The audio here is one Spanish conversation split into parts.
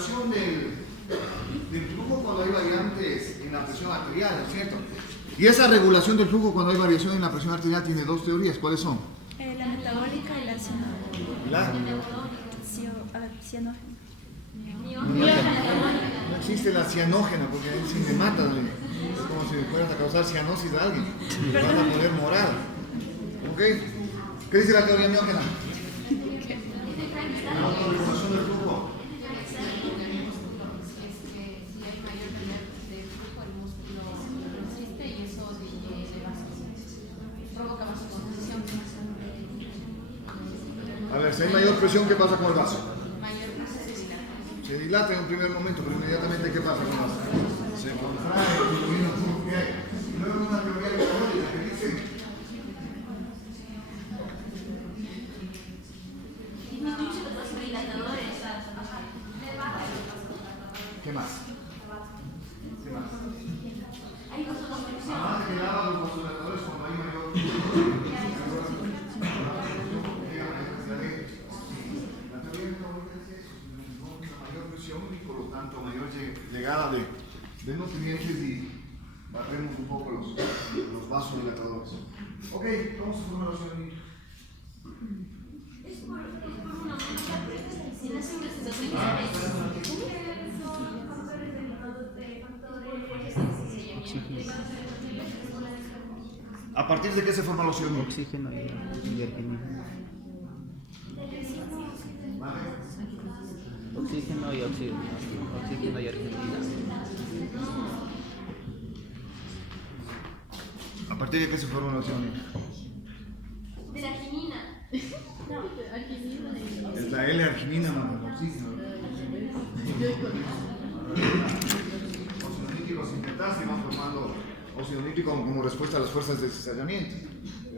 regulación del flujo cuando hay variantes en la presión arterial, ¿no es cierto? Y esa regulación del flujo cuando hay variación en la presión arterial tiene dos teorías. ¿Cuáles son? La metabólica y la cianógena. No existe la cianógena porque ahí sí me mata. Es como si fueras a causar cianosis a alguien. Te vas a poner morado. ¿Ok? ¿Qué dice la teoría miógena? La autorregulación del flujo. A ver, si hay mayor presión, ¿qué pasa con el vaso? Se dilata en un primer momento, pero inmediatamente, ¿qué pasa con el vaso? Se contrae, disminuye el flujo que hay. Y luego una teoría metabólica que dice... Disminuye los vasodilatadores. ¿Qué más? ¿Qué más? Hay vasoconstricción. Además de que lava los vasodilatadores cuando hay mayor... Y por lo tanto mayor llegada de nutrientes y barremos un poco los vasodilatadores. Ok, ¿cómo se forma la oxígeno? Es por una si nace una situación ¿A partir de qué se forma la oxígeno? Oxígeno y arginina. Oxígeno y oxígeno. Oxígeno y arginina. ¿A partir de qué se forma la oxígeno? de la arginina. Es la L-arginina más el oxígeno. Óxido nítrico sin metasa y vamos formando óxido nítrico como respuesta a las fuerzas de cizallamiento.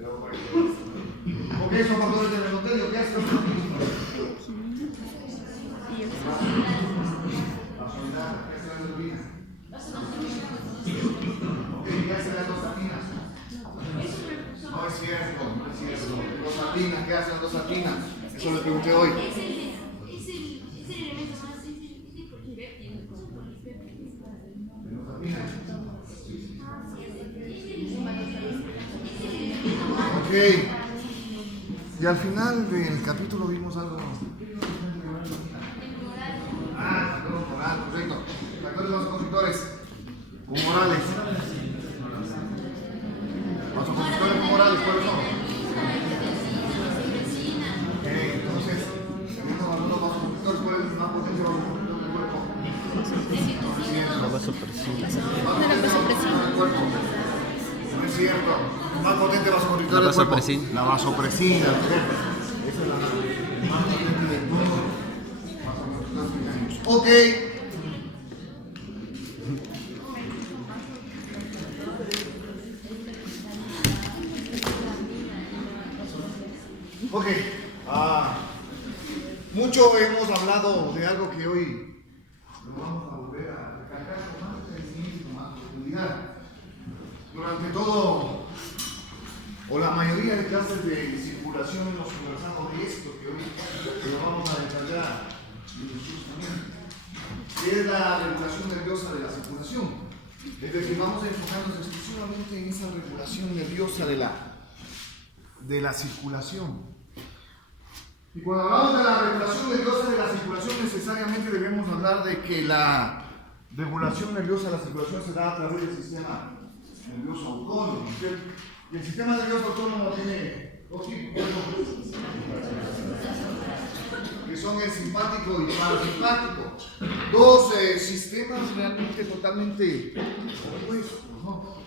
¿Por qué son factores del endotelio? ¿Qué hace el óxido nítrico? ¿Qué hace las dosatinas? No es cierto, no es cierto. Dosatinas, ¿qué hacen las dosatinas? Eso le pregunté hoy. Es el elemento más. Ok. Y al final del capítulo vimos algo. Factores moral, correcto. Factores vasoconstrictores humorales. Vasoconstrictores humorales, ¿cuáles son? Entonces, tenemos algunos vasoconstrictores. ¿Cuál es el más potente vasoconstrictor del cuerpo? La vasopresina. Del cuerpo. No es cierto. El más potente vasoconstrictor La del cuerpo. vasopresina. La vasopresina. Esa es la más potente del mundo. Ok. Ok. Mucho hemos hablado de algo que hoy lo vamos a volver a recalcar con más detenimiento y con más profundidad. Durante todo, o la mayoría de clases de circulación hemos conversado de esto que hoy lo vamos a detallar justamente. Que es la regulación nerviosa de la circulación. Es decir, vamos a enfocarnos exclusivamente en esa regulación nerviosa de la circulación. Y cuando hablamos de la regulación nerviosa de la circulación, necesariamente debemos hablar de que la regulación nerviosa de la circulación se da a través del sistema nervioso autónomo. Y el sistema nervioso autónomo tiene dos tipos, que son el simpático y el parasimpático. Dos sistemas realmente totalmente opuestos, ¿no?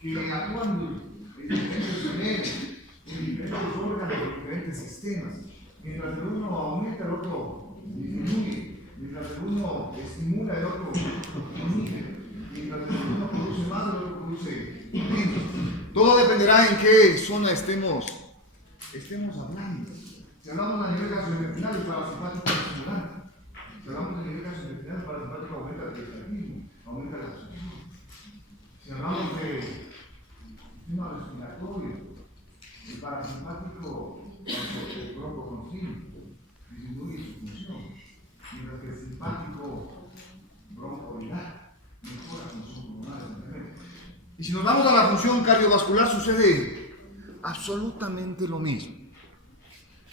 Que actúan en diferentes niveles, en diferentes órganos, en diferentes sistemas. Mientras el uno aumenta, el otro disminuye. Mientras el uno estimula, el otro inhibe. Mientras el uno produce más, el otro produce menos. Todo dependerá en qué zona estemos hablando. Si hablamos a nivel gastrointestinal, el parasimpático es estimulante. Si hablamos a nivel gastrointestinal, el parasimpático aumenta el peritalismo, aumenta la absorción. Si hablamos de sistema respiratorio, el parasimpático, el broncoconstrictor, disminuye su función. Mientras que el si nos vamos a la función cardiovascular sucede absolutamente lo mismo.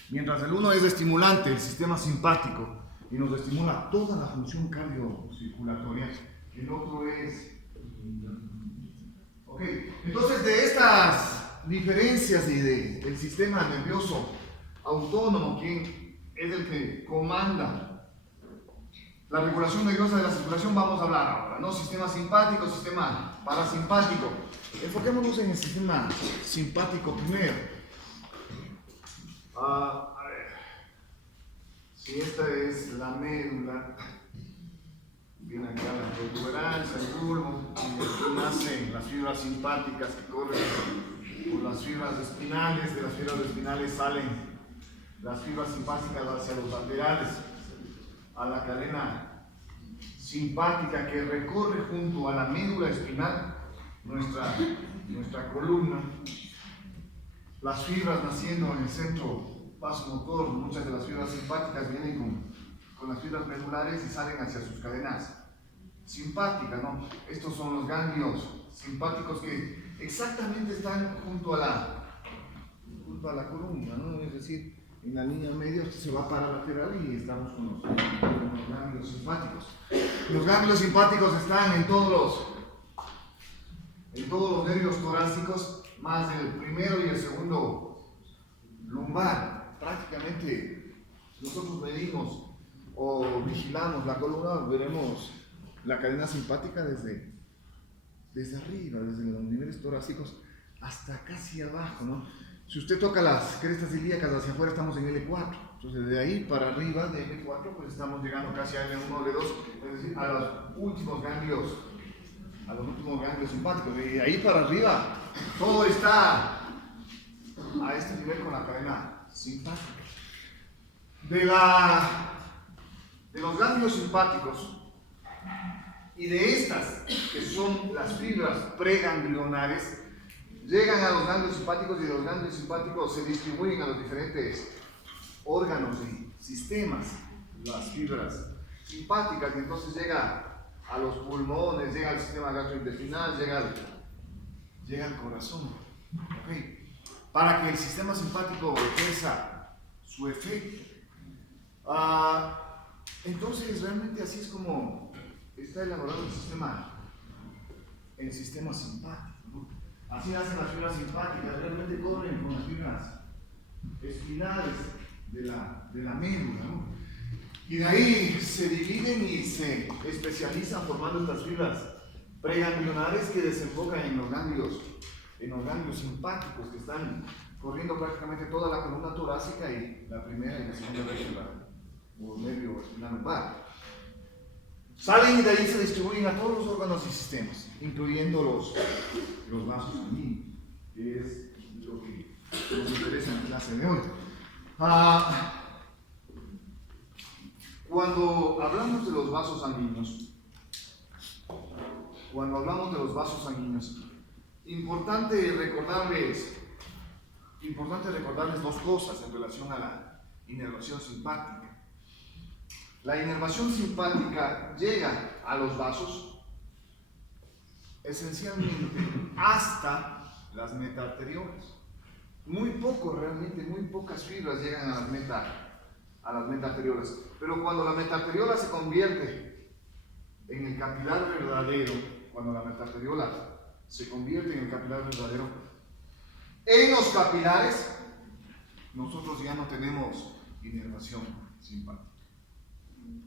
Mientras el uno es estimulante, el sistema simpático, y nos estimula toda la función cardiocirculatoria, el otro es... Ok, entonces de estas diferencias del sistema nervioso autónomo, ¿quién es el que comanda la regulación nerviosa de la circulación? Vamos a hablar ahora, ¿no? Sistema simpático, sistema parasimpático. Enfoquémonos en el sistema simpático primero. A ver, si esta es la médula, viene acá la protuberancia, el bulbo, y aquí nacen las fibras simpáticas que corren por las fibras espinales. De las fibras espinales salen las fibras simpáticas hacia los laterales, a la cadena simpática que recorre junto a la médula espinal nuestra columna. Las fibras naciendo en el centro vasomotor, muchas de las fibras simpáticas vienen con las fibras medulares y salen hacia sus cadenas simpáticas, ¿no? Estos son los ganglios simpáticos que exactamente están junto a la columna, ¿no? Es decir, en la línea media usted se va para lateral y estamos con los ganglios simpáticos. Los ganglios simpáticos están en todos los nervios torácicos, más el primero y el segundo lumbar. Prácticamente nosotros medimos o vigilamos la columna, veremos la cadena simpática desde arriba, desde los niveles torácicos hasta casi abajo, ¿no? Si usted toca las crestas ilíacas hacia afuera, estamos en L4. Entonces, de ahí para arriba, de L4, pues estamos llegando casi a L1, L2, es decir, a los últimos ganglios simpáticos. De ahí para arriba, todo está a este nivel con la cadena simpática. De los ganglios simpáticos y de estas, que son las fibras preganglionares, llegan a los ganglios simpáticos, y de los ganglios simpáticos se distribuyen a los diferentes órganos y sistemas, las fibras simpáticas, y entonces llega a los pulmones, llega al sistema gastrointestinal, llega al corazón. ¿Okay? Para que el sistema simpático ejerza su efecto. Entonces, realmente así es como está elaborado el sistema simpático, ¿no? Así nacen las fibras simpáticas, realmente corren con las fibras espinales de la médula, ¿no? Y de ahí se dividen y se especializan formando estas fibras preganglionares que desembocan en los ganglios simpáticos, que están corriendo prácticamente toda la columna torácica y la primera y la segunda vértebra o nervio espinal lumbar. Salen y de ahí se distribuyen a todos los órganos y sistemas, incluyendo los vasos sanguíneos, que es lo que nos interesa en la clase de hoy. Cuando hablamos de los vasos sanguíneos, importante recordarles dos cosas en relación a la inervación simpática. La inervación simpática llega a los vasos esencialmente hasta las metaarteriolas. Muy pocas fibras llegan a las metaarteriolas. Pero cuando la metaarteriola se convierte en el capilar verdadero, en los capilares, nosotros ya no tenemos inervación simpática.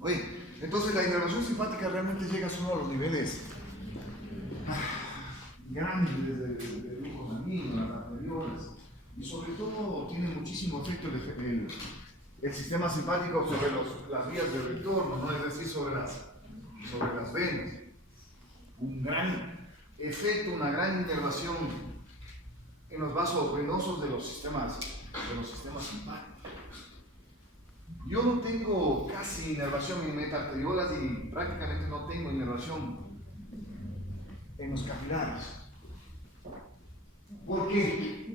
Oye, entonces la inervación simpática realmente llega solo a los niveles grandes del flujo sanguíneo, las arteriolas, y sobre todo tiene muchísimo efecto el sistema simpático sobre las vías de retorno, ¿no? Es decir, sobre las venas. Un gran efecto, una gran inervación en los vasos venosos de los sistemas simpáticos. Yo no tengo casi inervación en metaarteriolas y prácticamente no tengo inervación en los capilares. ¿Por qué?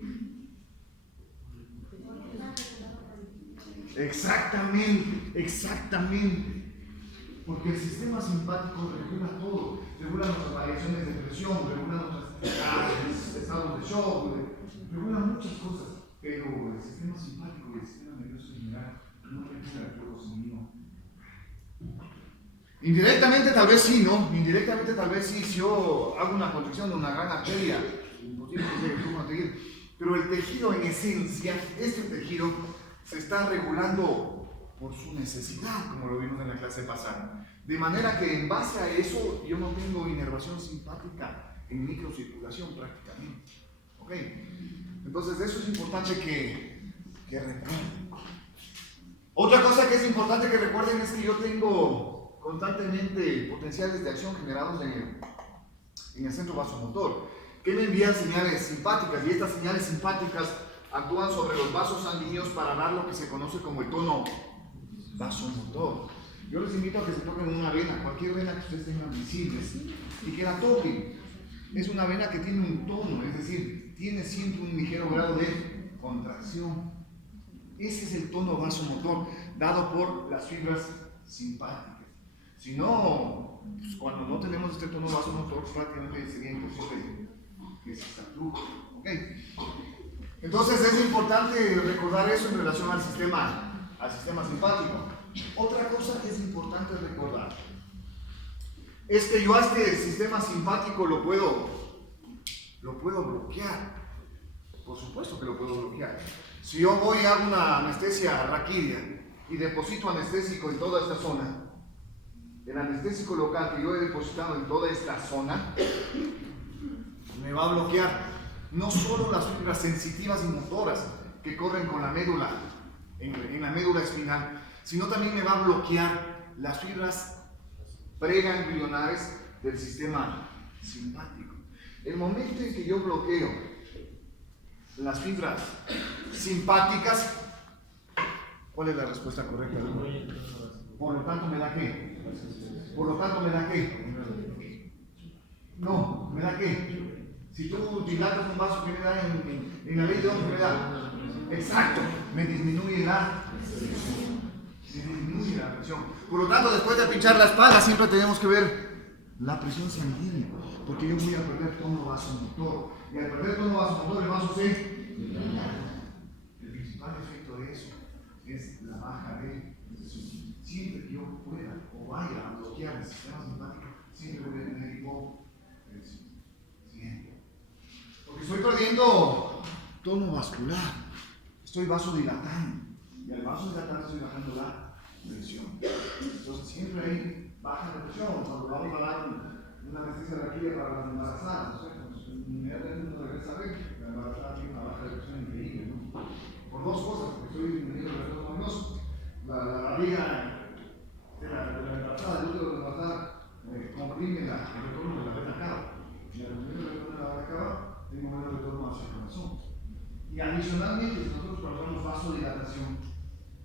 Exactamente. Porque el sistema simpático regula todo, regula nuestras variaciones de presión, regula nuestras estados de shock, regulan muchas cosas, pero el sistema simpático y el sistema nervioso general no tienen de acuerdo conmigo. Indirectamente tal vez sí, ¿no? Indirectamente tal vez sí, si yo hago una contracción de una gran arteria, imposible que llegue a tejido, pero el tejido en esencia, este tejido se está regulando por su necesidad, como lo vimos en la clase pasada. De manera que en base a eso yo no tengo inervación simpática en microcirculación prácticamente. ¿Ok? Entonces eso es importante que recuerden. Otra cosa que es importante que recuerden es que yo tengo constantemente potenciales de acción generados en el centro vasomotor, que me envían señales simpáticas, y estas señales simpáticas actúan sobre los vasos sanguíneos para dar lo que se conoce como el tono vasomotor. Yo les invito a que se toquen una vena, cualquier vena que ustedes tengan visibles, y que la toquen. Es una vena que tiene un tono, es decir, tiene siempre un ligero grado de contracción. Ese es el tono vasomotor dado por las fibras simpáticas. Si no, pues cuando no tenemos este tono vasomotor, prácticamente sería imposible que se actúe. ¿Okay? Entonces es importante recordar eso en relación al sistema simpático. Otra cosa que es importante recordar es que yo a este sistema simpático lo puedo bloquear. Por supuesto que lo puedo bloquear. Si yo voy y hago una anestesia raquídea y deposito anestésico en toda esta zona, el anestésico local que yo he depositado en toda esta zona me va a bloquear no solo las fibras sensitivas y motoras que corren con la médula, en la médula espinal, sino también me va a bloquear las fibras preganglionares del sistema simpático. El momento en que yo bloqueo las fibras simpáticas, ¿cuál es la respuesta correcta? Por lo tanto, ¿me da qué? Por lo tanto, ¿me da qué? No, ¿me da qué? Si tú dilatas un vaso, ¿qué me da en la ley de Ohm? ¿Qué me da? Exacto, me disminuye la presión. Por lo tanto, después de pinchar la espalda, siempre tenemos que ver la presión sanguínea, porque yo voy a perder tono vasomotor. Y al perder tono vasomotor, el vaso se... El principal efecto de eso es la baja de presión. Siempre que yo pueda o vaya a bloquear el sistema simpático, siempre voy a tener hipopresión. Siempre. Porque estoy perdiendo tono vascular, estoy vasodilatando. Y al vasodilatar estoy bajando la presión. Entonces siempre hay baja de presión. Cuando vamos a dar una anestesia raquídea para las embarazadas, inmediatamente uno debe saber que la embarazada tiene una baja de presión increíble, ¿no? Por dos cosas, porque estoy disminuyendo el retorno nervioso. La barriga de la embarazada, el útero de la embarazada, comprime el retorno de la vena cava. Y al comprimir el retorno de la vena cava, tengo menos retorno hacia el corazón. Y adicionalmente, nosotros cuando hacemos vasodilatación,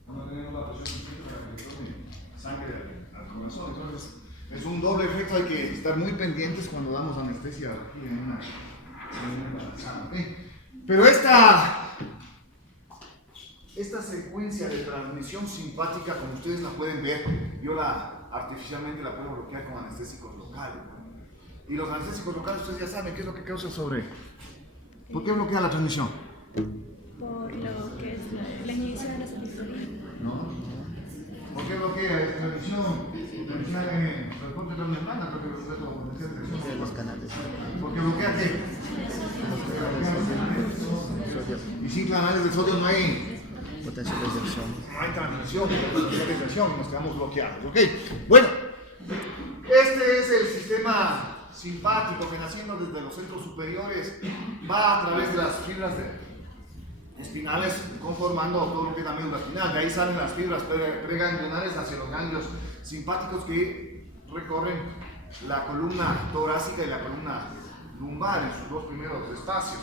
cuando tenemos la presión suficiente para que le tome sangre al corazón, entonces es un doble efecto. Hay que estar muy pendientes cuando damos anestesia aquí en una embarazada. ¿Okay? Pero esta secuencia de transmisión simpática, como ustedes la pueden ver, yo artificialmente la puedo bloquear con anestésicos locales. Y los anestésicos locales, ustedes ya saben qué es lo que causa sobre... ¿Por qué bloquea la transmisión? Por lo que es la inhibición de la salivariana. ¿No? ¿Por qué bloquea esta transmisión? Transmisión en transporte de la membrana, porque bloquea todo potencial de presión. De los canales. ¿Porque bloquea qué? Y sin canales de sodio no hay Potenciales de acción. transmisión, potenciales de acción, nos quedamos bloqueados. ¿Ok? Bueno, este es el sistema simpático que, naciendo desde los centros superiores, va a través de las fibras espinales conformando todo lo que es la médula espinal. De ahí salen las fibras preganglionares hacia los ganglios simpáticos que recorren la columna torácica y la columna lumbar en sus dos primeros espacios.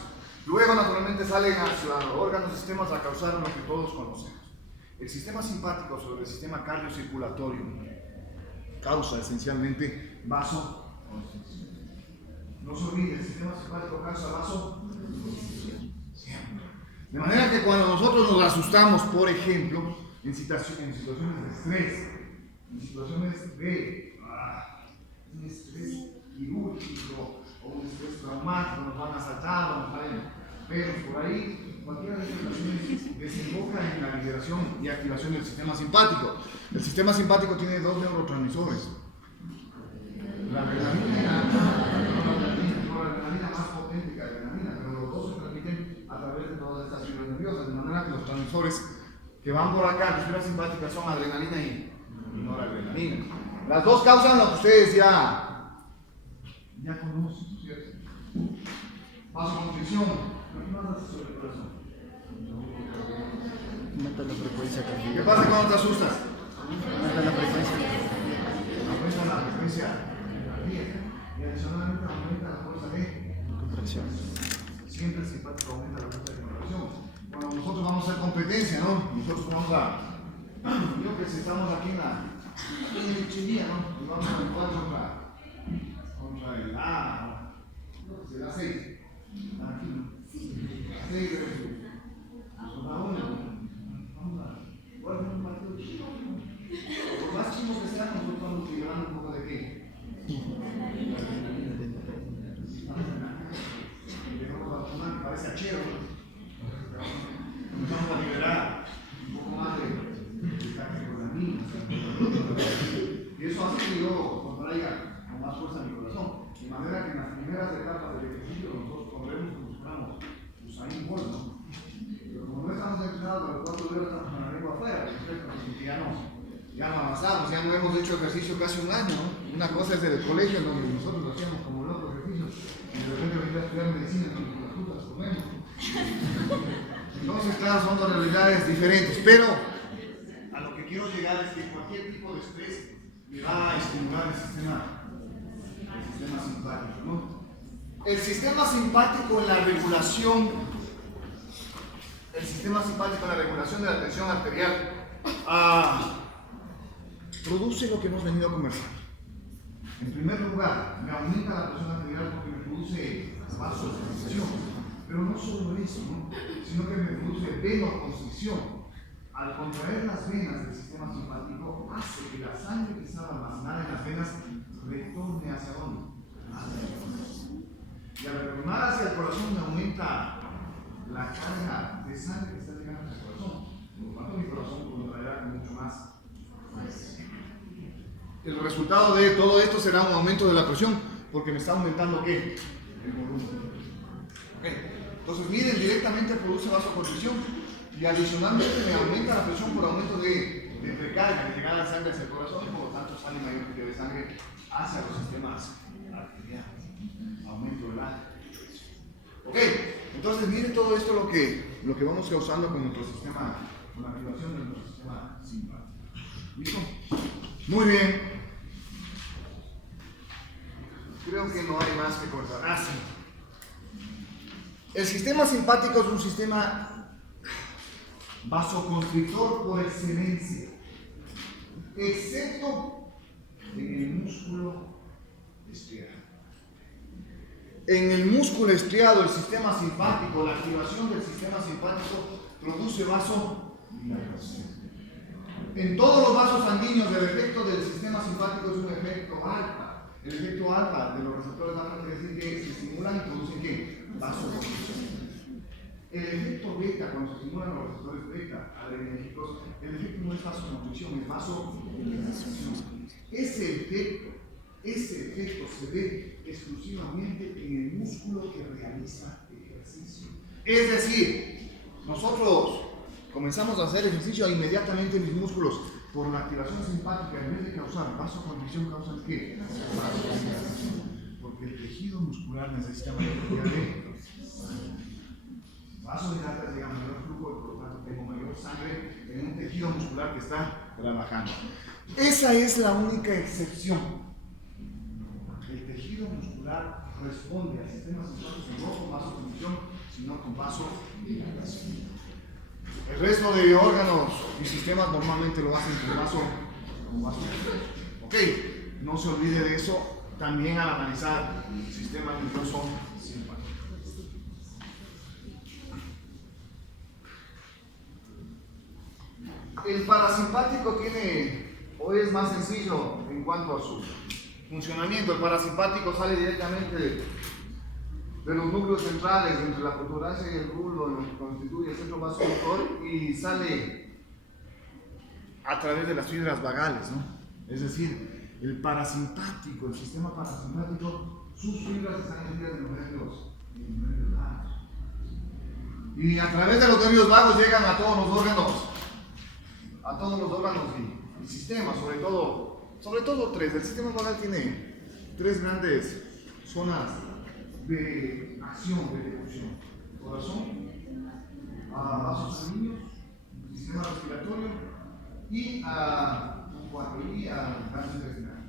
Luego, naturalmente, salen hacia los órganos y sistemas a causar lo que todos conocemos. El sistema simpático sobre el sistema cardiocirculatorio causa esencialmente vasoconstricción. No se olvide, el sistema simpático causa vasoconstricción. De manera que cuando nosotros nos asustamos, por ejemplo, en situaciones de estrés, en situaciones de un estrés quirúrgico o un estrés traumático, nos van a asaltar, o nos salen perros por ahí, cualquiera de estas situaciones desemboca en la liberación y activación del sistema simpático. El sistema simpático tiene dos neurotransmisores. La adrenalina y la adrenalina más potente que la adrenalina, pero los dos se transmiten a través de todas estas fibras nerviosas, de manera que los transmisores que van por acá, las fibras simpáticas, son adrenalina y noradrenalina. Las dos causan lo que ustedes ya conocen, ¿cierto? Vasoconstricción. ¿Qué más hace sobre el corazón? Aumenta la frecuencia ¿Qué cardíaca. pasa cuando te asustas? Aumenta la frecuencia. Aumenta la frecuencia cardíaca y adicionalmente aumenta la fuerza de Contracción. siempre el simpático aumenta la fuerza de contracción. Cuando nosotros vamos a hacer competencia, ¿no? Nosotros vamos a, yo que si estamos aquí en el Chilía, ¿no? Y vamos a jugar contra el A, no sé, la 6. Aquí, ¿no? 6 de contra 1. Vamos a jugar un partido chido, ¿no? Por más chicos que sean, nosotros vamos liberando un poco de qué. Parece achero, empezamos a liberar un poco más de catecolamina, y eso hace que yo contraiga con más fuerza mi corazón, de manera que en las primeras etapas del ejercicio nosotros corremos como si fuéramos Usain Bolt, ¿no? Pero como no estamos entrenados a los 4 dedos, estamos con la lengua afuera, ya no avanzamos, ya no hemos hecho ejercicio casi un año, ¿no? Una cosa es del colegio donde nosotros lo hacíamos como locos ejercicios, y de repente venir a estudiar medicina donde las frutas comemos. Entonces, claro, son dos realidades diferentes, pero a lo que quiero llegar es que cualquier tipo de estrés me va a estimular el sistema simpático, ¿no? El sistema simpático en la regulación, de la tensión arterial produce lo que hemos venido a conversar. En primer lugar, me aumenta la presión arterial porque me produce vasoconstricción, pero no solo eso, ¿no? Sino que me produce venoconstricción. Al contraer las venas del sistema simpático, hace que la sangre que estaba almacenada en las venas retorne hacia dónde? Hacia el corazón. Y al retornar hacia el corazón me aumenta la carga de sangre que está llegando hacia el corazón. Por lo tanto, mi corazón contraerá con mucho más. El resultado de todo esto será un aumento de la presión, porque me está aumentando ¿qué? El volumen. ¿Okay? Entonces, miren, directamente produce vasoconstricción y adicionalmente me aumenta la presión por aumento de recarga, de llegada de sangre hacia el corazón, y por lo tanto sale mayor cantidad de sangre hacia los sistemas arteriales. Aumento de la presión. Ok, entonces miren todo esto lo que vamos causando con nuestro sistema, con la activación de nuestro sistema simpático. ¿Listo? Muy bien. Creo que no hay más que contar. Sí. El sistema simpático es un sistema vasoconstrictor por excelencia, excepto en el músculo estriado. En el músculo estriado, el sistema simpático, la activación del sistema simpático produce vasodilatación. En todos los vasos sanguíneos, el efecto del sistema simpático es un efecto alfa. El efecto alfa de los receptores alfa quiere decir que se estimulan y producen ¿qué? Vasoconstricción. El efecto beta, cuando se estimulan los receptores beta adrenérgicos, el efecto no es vasoconstricción, es vasodilatación. Ese efecto se ve exclusivamente en el músculo que realiza ejercicio. Es decir, nosotros comenzamos a hacer ejercicio e inmediatamente mis músculos, por la activación simpática, en vez de causar vasoconstricción, causan ¿qué? Vasodilatación. Porque el tejido muscular necesita mayor cantidad de vasodilata, llega mayor flujo y por lo tanto tengo mayor sangre en un tejido muscular que está trabajando. Esa es la única excepción. El tejido muscular responde al sistema simpático no con vasoconstricción, sino con vasodilatación. El resto de órganos y sistemas normalmente lo hacen con vaso. Ok, no se olvide de eso también al analizar el sistema nervioso simpático. El parasimpático tiene, o es más sencillo en cuanto a su funcionamiento. El parasimpático sale directamente de los núcleos centrales entre la protuberancia y el bulbo, lo que constituye el centro vasomotor, y sale a través de las fibras vagales, ¿no? Es decir, el parasimpático, el sistema parasimpático, sus fibras están metidas en los nervios vagos. Y a través de los nervios vagos llegan a todos los órganos y sistemas, sobre todo tres. El sistema vagal tiene tres grandes zonas de acción, de ejecución: corazón, vasos sanguíneos, sistema respiratorio y gastrointestinal.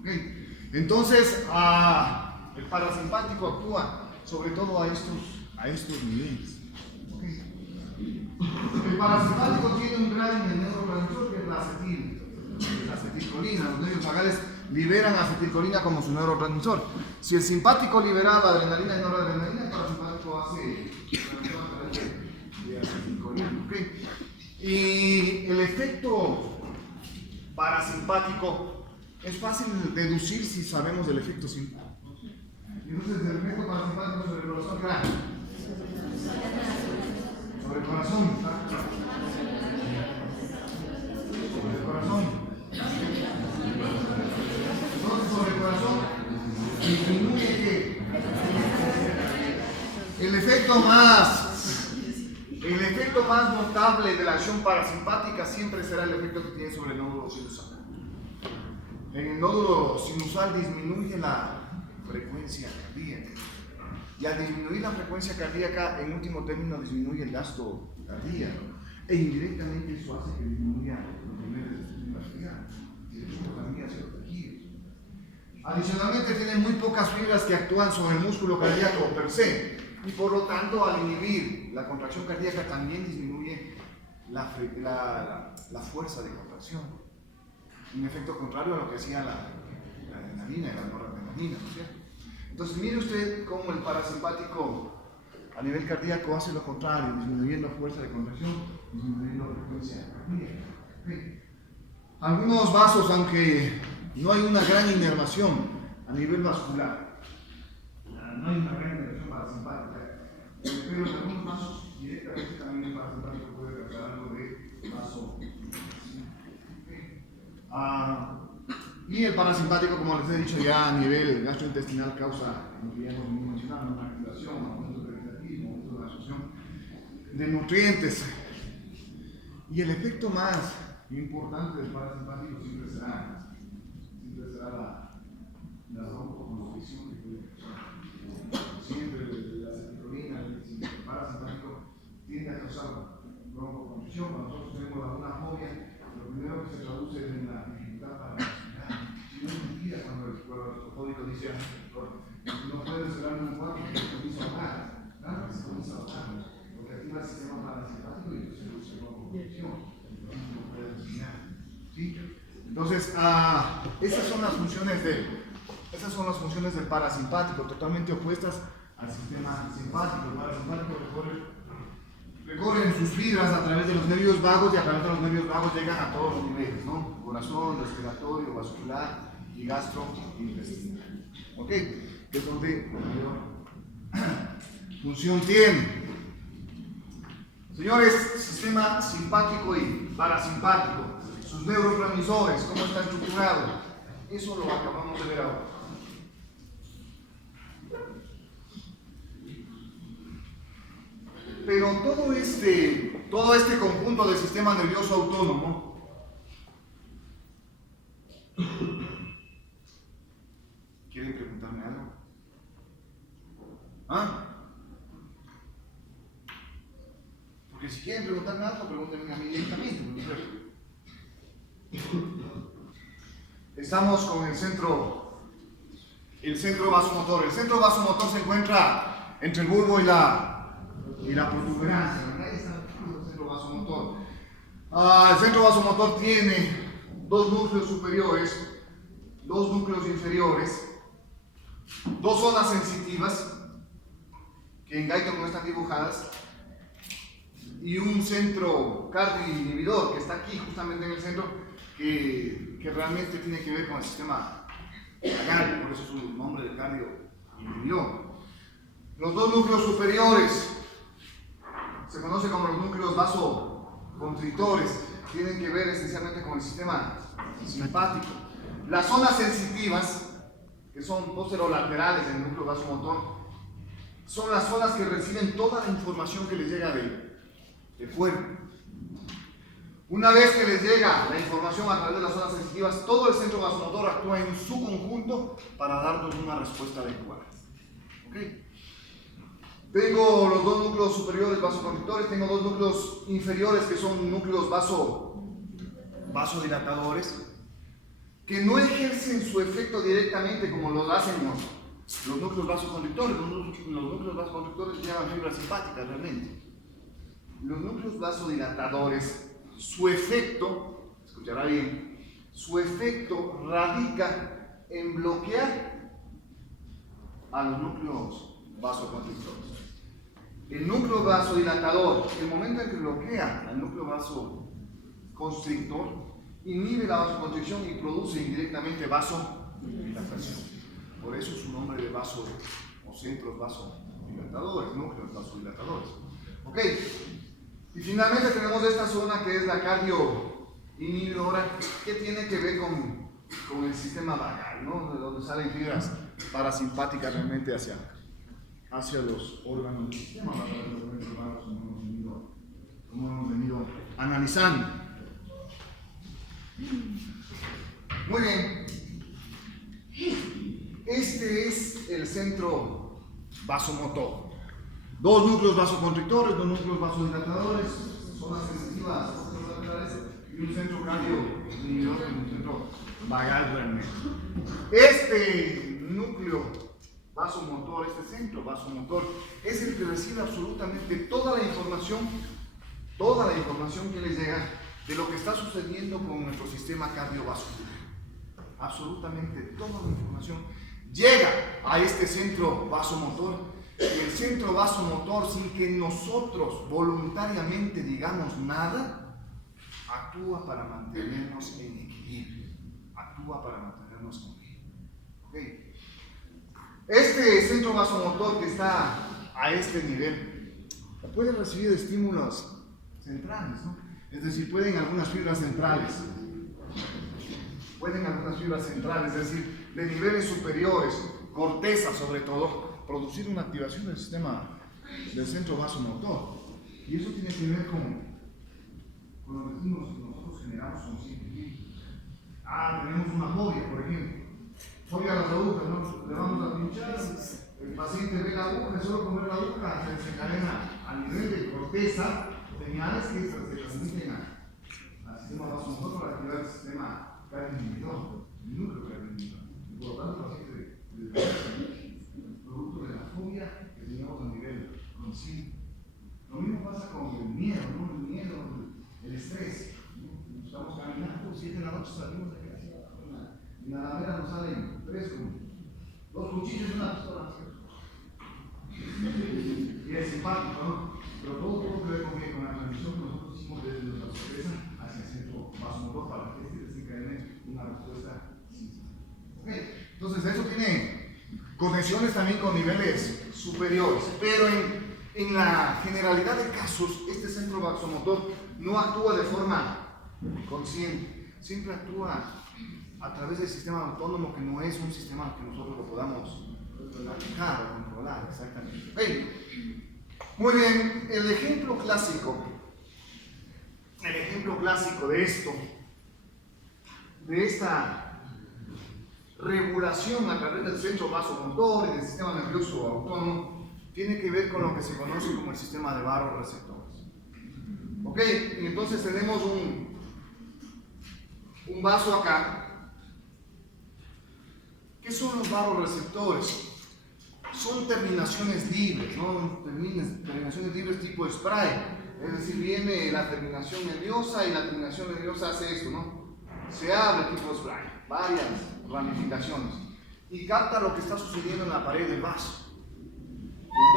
¿Okay? Entonces, el parasimpático actúa sobre todo a estos niveles. ¿Okay? El parasimpático tiene un gran neurotransmisor que es la acetilcolina. Los nervios vagales liberan acetilcolina como su neurotransmisor. Si el simpático liberaba adrenalina y noradrenalina, el parasimpático hace de acetilcolina. ¿Okay? Y el efecto parasimpático es fácil de deducir si sabemos del efecto simpático. Entonces, el efecto parasimpático sobre el corazón, ¿qué? Sobre el corazón. Sobre el corazón. Entonces, sobre el corazón disminuye ¿qué? El efecto más notable de la acción parasimpática siempre será el efecto que tiene sobre el nódulo sinusal. En el nódulo sinusal disminuye la frecuencia cardíaca. Y al disminuir la frecuencia cardíaca, en último término, disminuye el gasto cardíaco. E indirectamente eso hace que disminuya los niveles de estimulación y de también hacia los tejidos. Adicionalmente, tiene muy pocas fibras que actúan sobre el músculo cardíaco per se. Y por lo tanto, al inhibir la contracción cardíaca, también disminuye la fuerza de contracción. Un efecto contrario a lo que hacía la adrenalina y la noradrenalina, ¿no es cierto? Entonces, mire usted cómo el parasimpático a nivel cardíaco hace lo contrario, disminuyendo fuerza de contracción, disminuyendo frecuencia cardíaca. ¿Okay? Algunos vasos, aunque no hay una gran inervación a nivel vascular, no hay una gran inervación parasimpática, pero en algunos vasos directamente también el parasimpático puede causar algo de vaso. Y el parasimpático, como les he dicho ya, a nivel gastrointestinal causa, como ya hemos mencionado, una activación, aumento de vegetativo, aumento de la absorción de nutrientes. Y el efecto más importante del parasimpático siempre será la broncoconstricción que puede causar. Siempre la acetilcolina, el parasimpático tiende a causar broncoconstricción. Cuando nosotros tenemos alguna fobia, lo primero que se traduce es en la dificultad para respirar. Si no es mentira cuando el claustrofóbico dice no puedes cerrar un cuarto porque se comienza a ahogar. Claro que se comienza a ahogar, porque activa el sistema parasimpático y se produce broncoconstricción. Entonces no puede respirar. ¿Sí? Entonces, esas son las funciones del parasimpático, totalmente opuestas al sistema simpático. El parasimpático recorren sus fibras a través de los nervios vagos y a través de los nervios vagos llegan a todos los niveles, ¿no? Corazón, respiratorio, vascular y gastrointestinal. ¿Ok? Que es donde mayor función tiene. Señores, sistema simpático y parasimpático, sus neurotransmisores, cómo está estructurado, eso lo acabamos de ver ahora. Pero todo este conjunto del sistema nervioso autónomo ¿quieren preguntarme algo? Porque si quieren preguntarme algo, pregúntenme a mí directamente. Estamos con el centro vasomotor. El centro vasomotor se encuentra entre el bulbo y la protuberancia. Ahí está el centro vasomotor. El centro vasomotor tiene dos núcleos superiores, dos núcleos inferiores, dos zonas sensitivas que en Guyton no están dibujadas y un centro cardioinhibidor que está aquí justamente en el centro que realmente tiene que ver con el sistema vagal, por eso su nombre de cardioinhibidor. inhibidor. Los dos núcleos superiores se conocen como los núcleos vasoconstrictores, tienen que ver esencialmente con el sistema simpático. Las zonas sensitivas, que son posterolaterales del núcleo vasomotor, son las zonas que reciben toda la información que les llega del cuerpo. Una vez que les llega la información a través de las zonas sensitivas, todo el centro vasomotor actúa en su conjunto para darnos una respuesta adecuada. ¿Okay? Tengo los dos núcleos superiores vasoconstrictores, tengo dos núcleos inferiores que son núcleos vasodilatadores, que no ejercen su efecto directamente como lo hacen los núcleos vasoconstrictores. Los núcleos vasoconstrictores llevan fibras simpáticas realmente. Los núcleos vasodilatadores, su efecto, escuchará bien, su efecto radica en bloquear a los núcleos vasoconstrictores. El núcleo vasodilatador, el momento en que bloquea al núcleo vasoconstrictor, inhibe la vasoconstricción y produce indirectamente vasodilatación. Por eso su nombre de vaso o centros vasodilatadores, núcleos vasodilatadores. ¿Ok? Y finalmente tenemos esta zona que es la cardioinhibidora, que tiene que ver con el sistema vagal, ¿no? De donde salen fibras parasimpáticas realmente hacia los órganos del sistema, como hemos venido analizando. Muy bien. Este es el centro vasomotor. Dos núcleos vasoconstrictores, dos núcleos vasodilatadores, zonas sensitivas, laterales, y un centro cardioinhibidor y un centro vagal realmente. Este núcleo vasomotor, este centro vasomotor, es el que recibe absolutamente toda la información que les llega de lo que está sucediendo con nuestro sistema cardiovascular. Absolutamente toda la información llega a este centro vasomotor, y el centro vasomotor, sin que nosotros voluntariamente digamos nada, actúa para mantenernos en equilibrio. Actúa para mantenernos en equilibrio. ¿Okay? Este centro vasomotor que está a este nivel puede recibir estímulos centrales, ¿no? Es decir, pueden algunas fibras centrales, es decir, de niveles superiores, corteza sobre todo, producir una activación del sistema del centro vasomotor. Y eso tiene que ver con los estímulos que nosotros generamos conscientemente. Tenemos una fobia, por ejemplo. Fobia a las agujas, ¿no? Le vamos a pinchar, el paciente ve la aguja, solo con ver la aguja se desencadena a nivel de corteza señales que se transmiten al sistema vasomotor para activar el sistema cardioinhibidor, el núcleo cardioinhibidor. Por lo tanto, el paciente producto de la fobia que teníamos a nivel consciente. Lo mismo pasa con el miedo, ¿no? El miedo, el estrés. Estamos caminando, 7 de la noche salimos de casa. En la alameda nos salen 2 cuchillos y una pistola. Y es simpático, ¿no? Pero todo tiene que ver con la transmisión que nosotros hicimos desde nuestra sorpresa hacia el centro vasomotor para que desencadene una respuesta simpática. ¿Okay? Entonces, eso tiene conexiones también con niveles superiores, pero en la generalidad de casos, este centro vasomotor no actúa de forma consciente, siempre actúa a través del sistema autónomo, que no es un sistema que nosotros lo podamos manejar o controlar exactamente. Hey. Muy bien, el ejemplo clásico de esto, de esta regulación a través del centro vasomotor y del sistema nervioso autónomo, tiene que ver con lo que se conoce como el sistema de vasoreceptores. Ok, entonces tenemos un vaso acá. ¿Qué son los vasoreceptores? Son terminaciones libres, ¿no? Terminaciones libres tipo spray. Es decir, viene la terminación nerviosa y la terminación nerviosa hace esto, ¿no? Se abre tipo spray, varias ramificaciones, y capta lo que está sucediendo en la pared del vaso.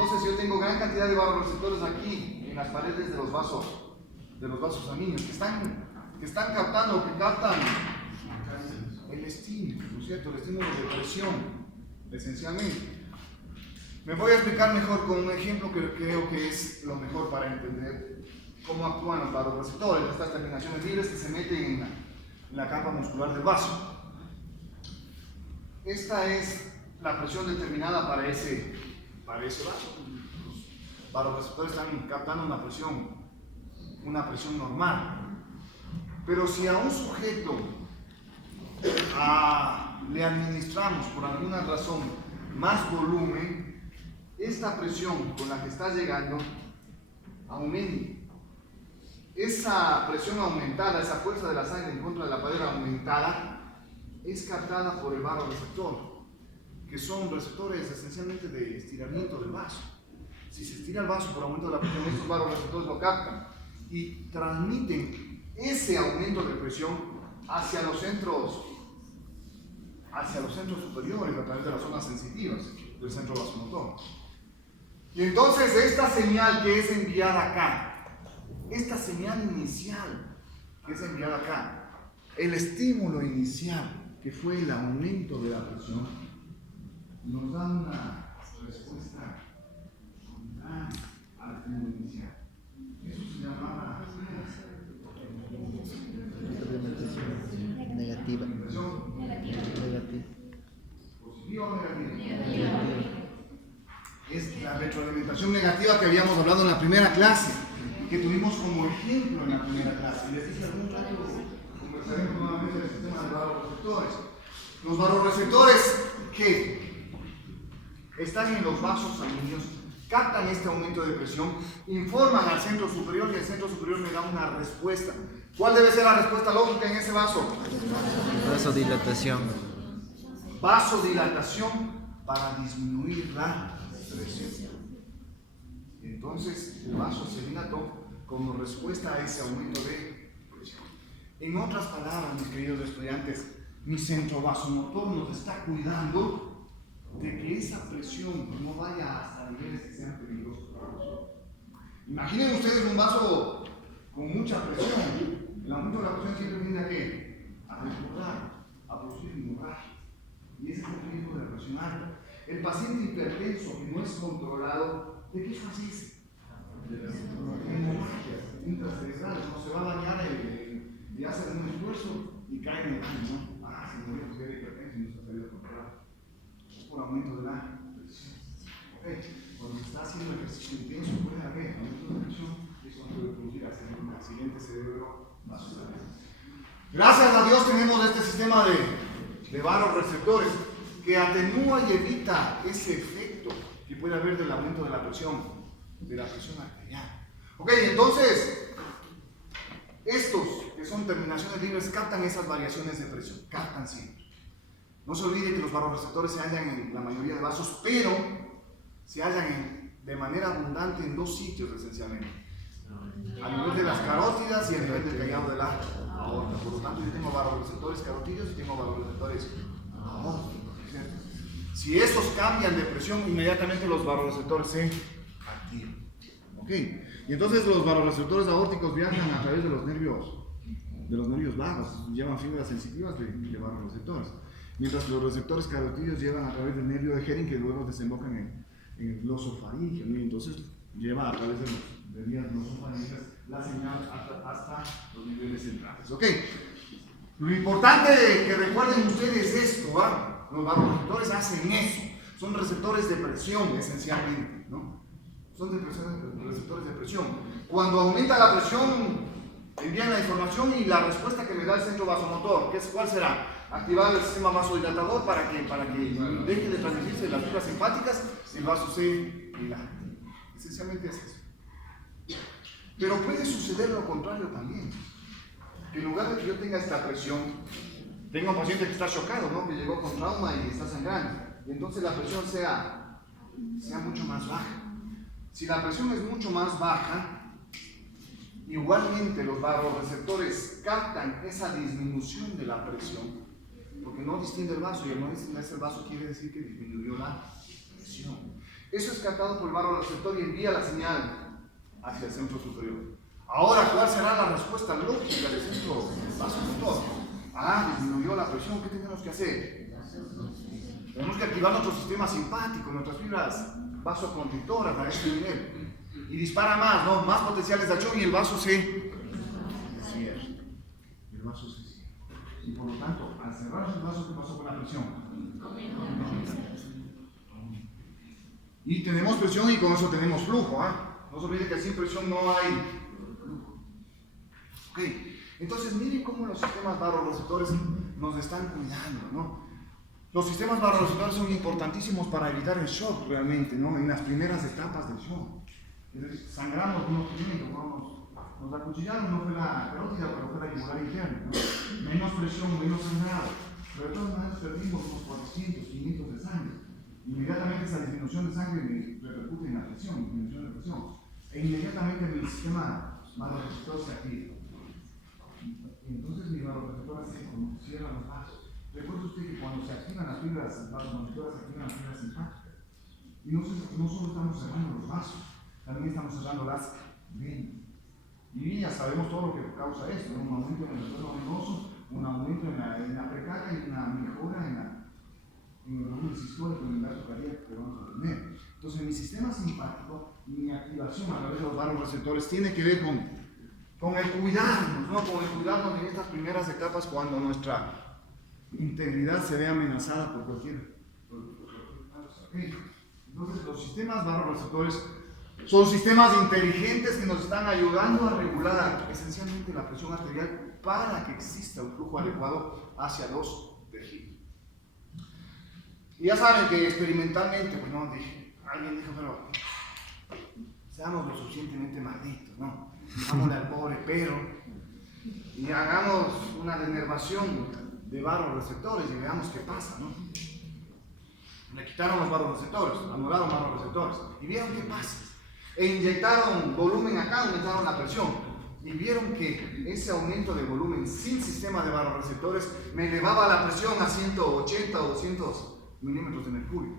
Entonces yo tengo gran cantidad de vasoreceptores aquí en las paredes de los vasos sanguíneos que están captando, que captan el estímulo, ¿no es cierto? El estímulo de presión, esencialmente. Me voy a explicar mejor con un ejemplo que creo que es lo mejor para entender cómo actúan los vasoreceptores, estas terminaciones libres que se meten en la capa muscular del vaso. Esta es la presión determinada para ese vaso. Los vasoreceptores están captando una presión normal. Pero si a un sujeto le administramos por alguna razón más volumen, esta presión con la que está llegando aumenta. Esa presión aumentada, esa fuerza de la sangre en contra de la pared aumentada, es captada por el vasoreceptor, que son receptores esencialmente de estiramiento del vaso. Si se estira el vaso por aumento de la presión, estos vasoreceptores lo captan y transmiten ese aumento de presión hacia los centros superiores a través de las zonas sensitivas del centro vasomotor. Y entonces esta señal que es enviada acá, esta señal inicial que es enviada acá, el estímulo inicial que fue el aumento de la presión, nos da una respuesta contraria al estímulo inicial. Eso se llamaba Negativa. Negativa. ¿Positiva o negativa? Es la retroalimentación negativa que habíamos hablado en la primera clase, que tuvimos como ejemplo en la primera clase. Y les dije algún rato, conversaremos nuevamente del sistema de vasoreceptores. Los vasoreceptores que están en los vasos sanguíneos captan este aumento de presión, informan al centro superior y el centro superior me da una respuesta. ¿Cuál debe ser la respuesta lógica en ese vaso? Vasodilatación. Vasodilatación para disminuir la presión. Entonces el vaso se dilató como respuesta a ese aumento de presión. En otras palabras, mis queridos estudiantes, mi centro vasomotor nos está cuidando de que esa presión no vaya hasta niveles que sean peligrosos para nosotros. Imaginen ustedes un vaso con mucha presión. El aumento de la presión siempre tiende a ¿qué? A desbordar, a producir hemorragia. Y ese es el riesgo de presión alta. El paciente hipertenso que no es controlado, ¿de qué fallece? De las hemorragias intracerebrales. No se va a dañar y hace un esfuerzo y cae en el baño, ¿no? Se murió porque era hipertenso y no se ha sabido controlar. Por aumento de la presión. Cuando se está haciendo ejercicio intenso, puede haber aumento de presión, eso puede producir un accidente cerebrovascular. Gracias a Dios tenemos este sistema de vasoreceptores que atenúa y evita ese efecto que puede haber del aumento de la presión arterial. Entonces, estos que son terminaciones libres captan esas variaciones de presión, captan siempre. No se olvide que los vasoreceptores se hallan en la mayoría de vasos, pero se hallan de manera abundante en dos sitios esencialmente: a nivel de las carótidas y a nivel del callado de la aorta. Por lo tanto, yo tengo vasoreceptores carotídeos y tengo vasoreceptores aórticos. Si estos cambian de presión, inmediatamente los vasoreceptores se activan. Y entonces los vasoreceptores aórticos viajan a través de los nervios vagos, llevan fibras sensitivas de vasoreceptores. Mientras que los receptores carotídeos llevan a través del nervio de Hering, que luego desembocan en el glosofaringeo, y entonces lleva a través de las vías glosofaríngeas la señal hasta los niveles centrales. Lo importante que recuerden ustedes es esto, los vasoreceptores hacen eso, son receptores de presión esencialmente, ¿no? Son receptores de presión. Cuando aumenta la presión, envían la información y la respuesta que me da el centro vasomotor, ¿cuál será? Activar el sistema vasodilatador para que deje de transmitirse las fibras simpáticas y el vaso se dilate. Esencialmente es eso. Pero puede suceder lo contrario también. Que en lugar de que yo tenga esta presión, tenga un paciente que está chocado, ¿no? Que llegó con trauma y está sangrando. Y entonces la presión sea mucho más baja. Si la presión es mucho más baja, igualmente los vasoreceptores captan esa disminución de la presión, porque no distingue el vaso, y al no distinguirse el vaso quiere decir que disminuyó la presión. Eso es captado por el vasoreceptor y envía la señal hacia el centro superior. Ahora, ¿cuál será la respuesta lógica del centro vasomotor? Disminuyó la presión, ¿qué tenemos que hacer? Tenemos que activar nuestro sistema simpático, nuestras fibras vasoconstrictoras a este nivel. Y dispara más, ¿no? Más potenciales de acción y el vaso se cierra. El vaso se cierra. Y por lo tanto, al cerrarse el vaso, ¿qué pasó con la presión? Y tenemos presión y con eso tenemos flujo. No se olvide que sin presión no hay flujo. Ok, entonces miren cómo los sistemas barorreceptores nos están cuidando, ¿no? Los sistemas barorreceptores son importantísimos para evitar el shock realmente, ¿no? En las primeras etapas del shock. Es decir, sangramos unos pimientos, nos acuchillaron, no fue la carótida, pero fue la yugular interna, ¿no? Menos presión, menos sangrado. Pero de todas maneras perdimos unos 400, 500 de sangre. Inmediatamente esa disminución de sangre me repercute en la presión, disminución de presión. E inmediatamente mi sistema barorreceptor se activa. Entonces mi barorreceptor hace como cierra los vasos. Recuerde usted que cuando se activan las fibras vasoconstrictoras, se activan las fibras simpáticas. Y no solo estamos cerrando los vasos, también estamos cerrando las venas. Y ya sabemos todo lo que causa esto, ¿no? Un aumento en el retorno venoso, un aumento en la precarga y una mejora en el volumen sistólico, en el gasto cardíaco que vamos a tener. Entonces mi sistema simpático, mi activación a través de los barorreceptores tiene que ver con el cuidarnos, ¿no? Con el cuidarnos en estas primeras etapas cuando nuestra integridad se ve amenazada por cualquier causa. ¿Okay? Entonces los sistemas barorreceptores son sistemas inteligentes que nos están ayudando a regular esencialmente la presión arterial para que exista un flujo adecuado hacia los tejidos. Y ya saben que experimentalmente, pues no, alguien dijo, pero seamos lo suficientemente malditos, ¿no? Hagámosle al pobre perro y hagamos una denervación de barorreceptores y veamos qué pasa, ¿no? Le quitaron los barorreceptores, anularon barorreceptores y vieron qué pasa. E inyectaron volumen acá, aumentaron la presión y vieron que ese aumento de volumen sin sistema de barorreceptores me elevaba la presión a 180 o 200 milímetros de mercurio,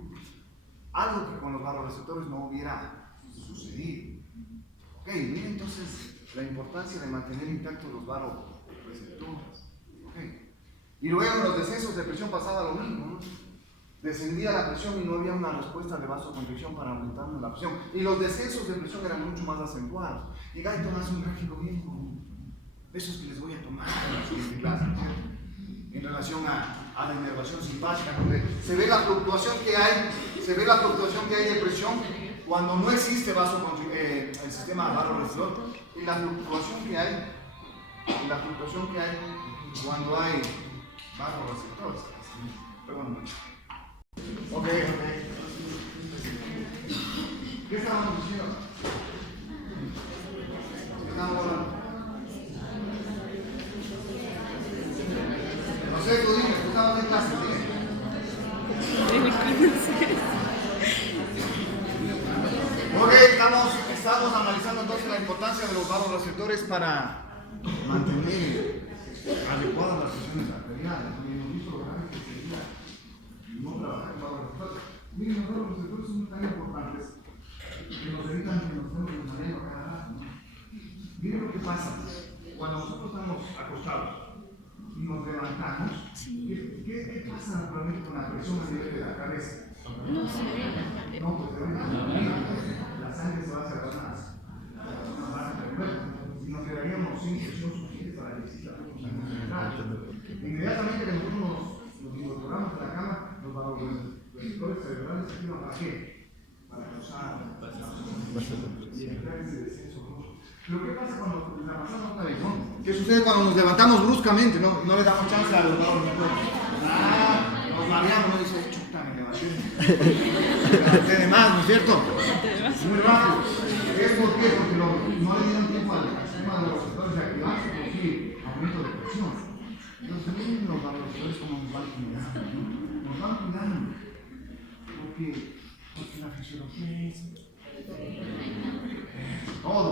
algo que con los barorreceptores no hubiera sucedido. Ok, miren entonces la importancia de mantener intactos los barorreceptores. Okay. Y luego en los descensos de presión pasaba lo mismo, ¿no? Descendía la presión y no había una respuesta de vasoconstricción para aumentar la presión. Y los descensos de presión eran mucho más acentuados. Y ahí tomas un gráfico bien común. Esos que les voy a tomar en la siguiente clase, ¿cierto? En relación a la inervación simpática, donde se ve la fluctuación que hay, de presión cuando no existe el sistema barorreceptor y la fluctuación que hay cuando hay barorreceptores. Perdón. Ok. ¿Qué estábamos diciendo? ¿Qué estábamos hablando? No sé, tú dime, tú estabas en clase, Ok, estamos analizando entonces la importancia de los barorreceptores para mantener adecuadas las presiones arteriales. Hemos visto lo grave que sería no trabajar en barorreceptores. Miren, los barorreceptores son tan importantes que nos evitan que nos estemos desmayando cada rato, ¿no? Miren lo que pasa cuando nosotros estamos acostados y nos levantamos. ¿Qué pasa naturalmente con la presión a nivel de la cabeza? No sé. No, pues la sangre se va a cerrar más rápido del cuerpo y nos quedaríamos sin presión suficiente para que exista flujo sanguíneo. Inmediatamente que nosotros nos incorporamos a la cama, los barorreceptores cerebrales se activan ¿para qué? Para causar y evitar ese descenso brusco. Pero ¿qué pasa cuando la pasamos otra vez, no? ¿Qué sucede cuando nos levantamos bruscamente, no? No le damos chance a los barorreceptores. Nos mareamos, no dice, chuta, me levanté de más, ¿no es cierto? Muy rápido. ¿Es por qué? Porque no le dieron tiempo al sistema de los receptores de activarse, producir aumento de presión. Entonces, miren los barorreceptores como nos van cuidando, ¿no? Nos van cuidando. Porque la fisiología es todo,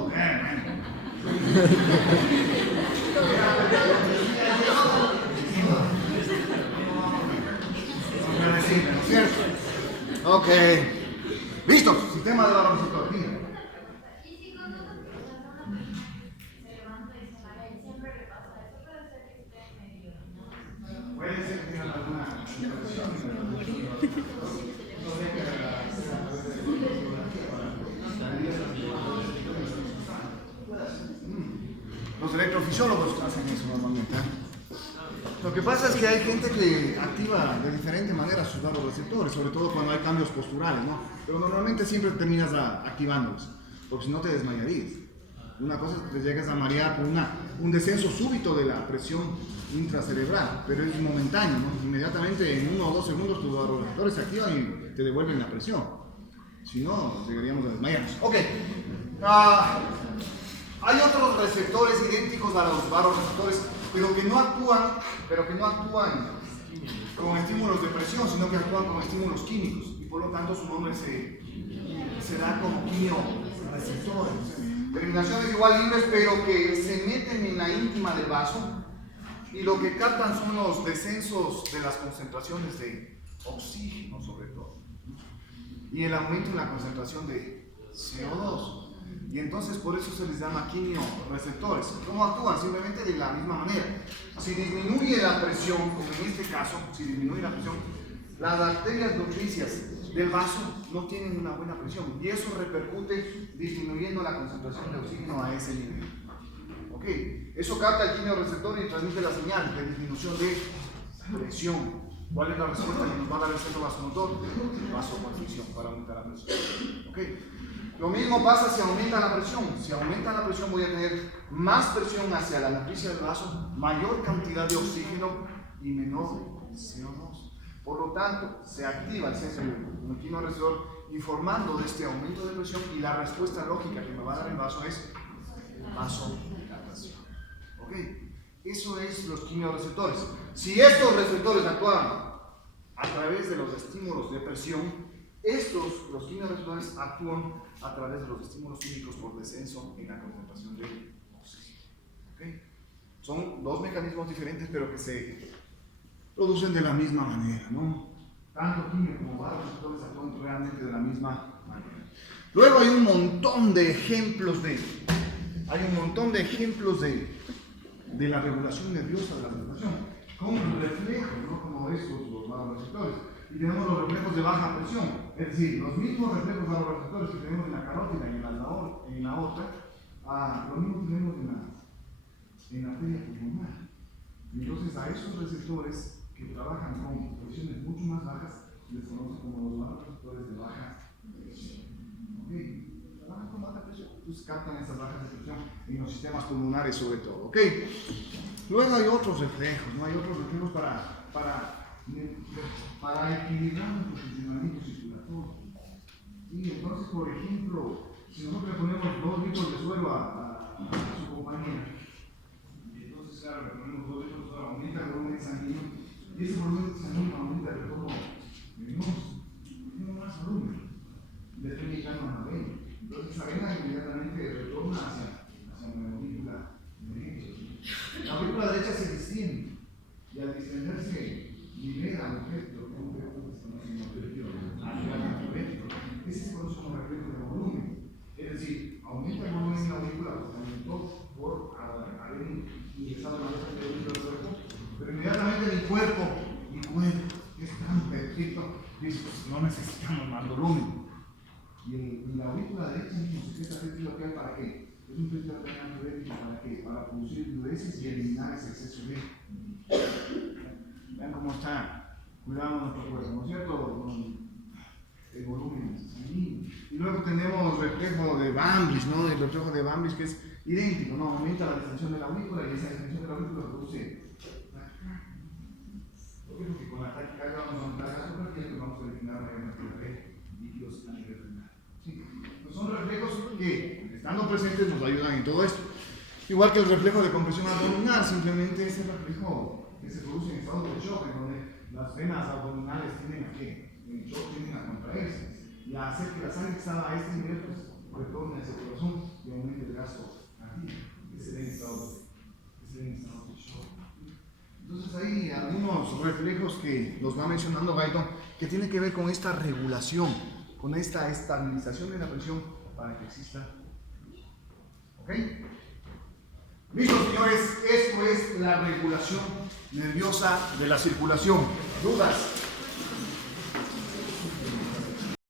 ¿no es cierto? Ok. Listo, sistema de barorreceptor. Y si cuando una persona se levanta y se marea y siempre le pasa eso, puede ser que esté medio, ¿no? Puede ser que tengan alguna Los electrofisiólogos hacen eso normalmente. Lo que pasa es que hay gente que activa de diferente manera sus vasoreceptores, sobre todo cuando hay cambios posturales, ¿no? Pero normalmente siempre terminas activándolos, porque si no te desmayarías. Una cosa es que te llegas a marear por un descenso súbito de la presión intracerebral, pero es momentáneo, ¿no? Inmediatamente en 1 o 2 segundos tus vasoreceptores se activan y te devuelven la presión. Si no, llegaríamos a desmayarnos. Ok. Hay otros receptores idénticos a los vasoreceptores, pero que no actúan con estímulos de presión, sino que actúan con estímulos químicos, y por lo tanto su nombre se da como quimioreceptores. Terminaciones igual libres, pero que se meten en la íntima del vaso y lo que captan son los descensos de las concentraciones de oxígeno, sobre todo, y el aumento en la concentración de CO2. Y entonces por eso se les llama quimioreceptores. ¿Cómo actúan? Simplemente de la misma manera. Si disminuye la presión, como en este caso, si disminuye la presión, las arterias nutricias del vaso no tienen una buena presión y eso repercute disminuyendo la concentración de oxígeno a ese nivel. ¿Ok? Eso capta el quimioreceptor y transmite la señal de disminución de presión. ¿Cuál es la respuesta que nos va a dar el centro vasomotor? Vasoconstricción, para aumentar la presión. ¿Ok? Lo mismo pasa si aumenta la presión. Si aumenta la presión voy a tener más presión hacia la nutricia del vaso, mayor cantidad de oxígeno y menor CO2. Por lo tanto, se activa el centro quimioreceptor informando de este aumento de presión y la respuesta lógica que me va a dar el vaso es vasodilatación. ¿Ok? Eso es los quimioreceptores. Si estos receptores actúan a través de los estímulos de presión, los quimioreceptores actúan a través de los estímulos químicos por descenso en la concentración de oxígeno. ¿Okay? Son dos mecanismos diferentes, pero que se producen de la misma manera, ¿no? Tanto químico como vasoreceptores actúan realmente de la misma manera. Luego hay un montón de ejemplos de la regulación nerviosa de la circulación, con reflejos, ¿no? Como estos, los vasoreceptores. Y tenemos los reflejos de baja presión, es decir, los mismos reflejos vasoreceptores que tenemos en la carótida y en la aorta, lo mismo tenemos en la arteria pulmonar. Entonces a esos receptores que trabajan con presiones mucho más bajas les conocen como los vasoreceptores de baja presión. ¿Okay? Trabajan con baja presión, entonces captan esas bajas de presión en los sistemas pulmonares sobre todo. ¿Okay? Luego hay otros reflejos, ¿no? Hay otros reflejos para equilibrar nuestro funcionamiento circulatorio. Y entonces, por ejemplo, si nosotros le ponemos 2 litros de suero a su compañera, y entonces, claro, le ponemos 2 litros de suero, aumenta el volumen sanguíneo, y ese volumen sanguíneo aumenta el retorno venenoso, tiene más volumen, le estoy inyectando una vena. Entonces, esa vena inmediatamente retorna hacia la aurícula derecha. La aurícula derecha se distiende, y al distenderse, libera el objeto, ese se conoce como reflejo de volumen, es decir, aumenta el volumen en la aurícula porque aumentó por haber ingresado la masa de aurícula del cuerpo, pero inmediatamente mi cuerpo es tan perfecto, dice, pues no necesitamos más volumen. Y la aurícula derecha mismo se queda fértil local para qué? Es un fértil local antibiótico para qué? Para producir diuresis y eliminar ese exceso de. Vean cómo está cuidando nuestro cuerpo, ¿no es cierto? Con el volumen sanguíneo. Y luego tenemos el reflejo de Bambis, ¿no? El reflejo de Bambis que es idéntico, ¿no? Aumenta la distensión de la aurícula y esa distensión de la aurícula produce taquicardia. ¿Por qué? Porque con la taquicardia vamos a aumentar la azúcar y vamos a eliminar la cantidad de líquidos a nivel renal. ¿Sí? Pues son reflejos que, estando presentes, nos ayudan en todo esto. Igual que el reflejo de compresión abdominal, simplemente ese reflejo que se produce en estado de shock, en donde las venas abdominales tienen a contraerse y a hacer que la sangre que estaba a este nivel pues, retorne hacia el corazón y aumente el gasto cardíaco, que se ve en estado de shock. Entonces hay algunos reflejos que nos va mencionando Guyton que tienen que ver con esta regulación, con esta estabilización de la presión para que exista. ¿Ok? Listo, señores, esto es la regulación nerviosa de la circulación. ¿Dudas?